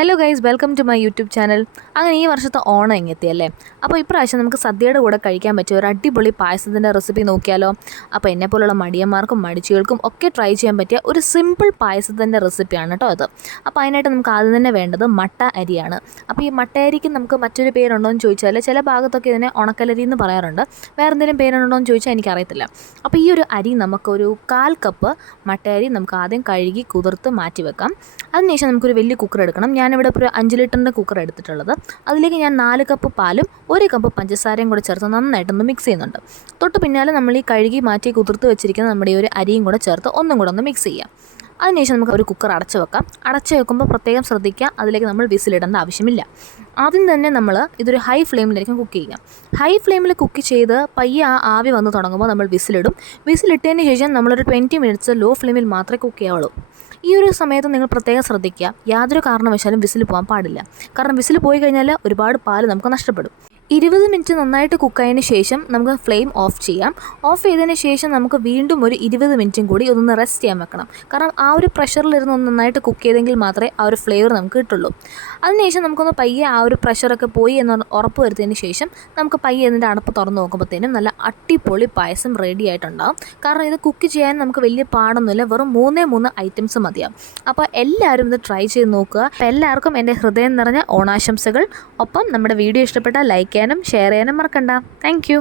Hello guys, welcome to my YouTube channel. അങ്ങനെ ഈ വർഷത്തെ ഓണം എത്തിയല്ലേ. അപ്പോൾ ഇപ്രാവശ്യം നമുക്ക് സദ്യയുടെ കൂടെ കഴിക്കാൻ പറ്റിയ ഒരു അടിപൊളി പായസത്തിൻ്റെ റെസിപ്പി നോക്കിയാലോ. അപ്പോൾ എന്നെപ്പോലുള്ള മടിയന്മാർക്കും മടിച്ചികൾക്കും ഒക്കെ ട്രൈ ചെയ്യാൻ പറ്റിയ ഒരു സിമ്പിൾ പായസത്തിൻ്റെ റെസിപ്പിയാണ് കേട്ടോ അത്. അപ്പോൾ അതിനായിട്ട് നമുക്ക് ആദ്യം തന്നെ വേണ്ടത് മട്ട അരിയാണ്. അപ്പോൾ ഈ മട്ട അരിക്ക് നമുക്ക് മറ്റൊരു പേരുണ്ടോ എന്ന് ചോദിച്ചാൽ ചില ഭാഗത്തൊക്കെ ഇതിനെ ഉണക്കലരി എന്ന് പറയാറുണ്ട്. വേറെ എന്തെങ്കിലും പേരുണ്ടോ എന്ന് ചോദിച്ചാൽ എനിക്കറിയത്തില്ല. അപ്പോൾ ഈ ഒരു അരി നമുക്കൊരു 1/4 കപ്പ് മട്ട അരി നമുക്ക് ആദ്യം കഴുകി കുതിർത്ത് മാറ്റി വെക്കാം. അതിനുശേഷം നമുക്കൊരു വലിയ കുക്കർ എടുക്കണം. ഞാനിവിടെ ഇപ്പോൾ ഒരു 5 ലിറ്ററിൻ്റെ കുക്കർ എടുത്തിട്ടുള്ളത്. അതിലേക്ക് ഞാൻ 4 കപ്പ് പാലും 1 കപ്പ് പഞ്ചസാരയും കൂടെ ചേർത്ത് നന്നായിട്ടൊന്ന് മിക്സ് ചെയ്യുന്നുണ്ട്. തൊട്ട് പിന്നാലെ നമ്മൾ ഈ കഴുകി മാറ്റി കുതിർത്ത് വെച്ചിരിക്കുന്ന നമ്മുടെ ഈ ഒരു അരിയും കൂടെ ചേർത്ത് ഒന്നും കൂടെ ഒന്ന് മിക്സ് ചെയ്യാം. അതിനുശേഷം നമുക്ക് ഒരു കുക്കർ അടച്ച് വെക്കാം. അടച്ച് വെക്കുമ്പോൾ പ്രത്യേകം ശ്രദ്ധിക്കുക, അതിലേക്ക് നമ്മൾ വിസിലിടേണ്ട ആവശ്യമില്ല. ആദ്യം തന്നെ നമ്മൾ ഇതൊരു ഹൈ ഫ്ലെയിമിലായിരിക്കും കുക്ക് ചെയ്യുക. ഹൈ ഫ്ലെയിമിൽ കുക്ക് ചെയ്ത് പയ്യെ ആവി വന്ന് തുടങ്ങുമ്പോൾ നമ്മൾ വിസിലിടും. വിസിലിട്ടതിന് ശേഷം നമ്മളൊരു 20 മിനിറ്റ്സ് ലോ ഫ്ലെയിമിൽ മാത്രമേ കുക്ക് ചെയ്യാവുള്ളൂ. ഈ ഒരു സമയത്ത് നിങ്ങൾ പ്രത്യേകം ശ്രദ്ധിക്കുക, യാതൊരു കാരണവശാലും വിസിൽ പോകാൻ പാടില്ല. കാരണം വിസിൽ പോയി കഴിഞ്ഞാൽ ഒരുപാട് പാല് നമുക്ക് നഷ്ടപ്പെടും. 20 മിനിറ്റ് നന്നായിട്ട് കുക്കായതിന് ശേഷം നമുക്ക് ഫ്ലെയിം ഓഫ് ചെയ്യാം. ഓഫ് ചെയ്തതിന് ശേഷം നമുക്ക് വീണ്ടും ഒരു 20 മിനിറ്റും കൂടി ഒന്ന് റെസ്റ്റ് ചെയ്യാൻ വെക്കണം. കാരണം ആ ഒരു പ്രഷറിലിരുന്ന് ഒന്ന് നന്നായിട്ട് കുക്ക് ചെയ്തെങ്കിൽ മാത്രമേ ആ ഒരു ഫ്ലേവർ നമുക്ക് കിട്ടുള്ളൂ. അതിനുശേഷം നമുക്കൊന്ന് പയ്യെ ആ ഒരു പ്രഷറൊക്കെ പോയി എന്ന് ഉറപ്പ് വരുത്തിയതിന് ശേഷം നമുക്ക് പയ്യെ ഇതിൻ്റെ അടപ്പ് തുറന്ന് നോക്കുമ്പോഴത്തേനും നല്ല അടിപൊളി പായസം റെഡി ആയിട്ടുണ്ടാകും. കാരണം ഇത് കുക്ക് ചെയ്യാൻ നമുക്ക് വലിയ പാടൊന്നുമില്ല, വെറും 3 ഐറ്റംസ് മതിയാവും. അപ്പോൾ എല്ലാവരും ഇത് ട്രൈ ചെയ്ത് നോക്കുക. അപ്പോൾ എല്ലാവർക്കും എൻ്റെ ഹൃദയം നിറഞ്ഞ ഓണാശംസകൾ. ഒപ്പം നമ്മുടെ വീഡിയോ ഇഷ്ടപ്പെട്ടാൽ ലൈക്ക് ചെയ്യാനും ഷെയർ ചെയ്യാനും മറക്കണ്ട. താങ്ക്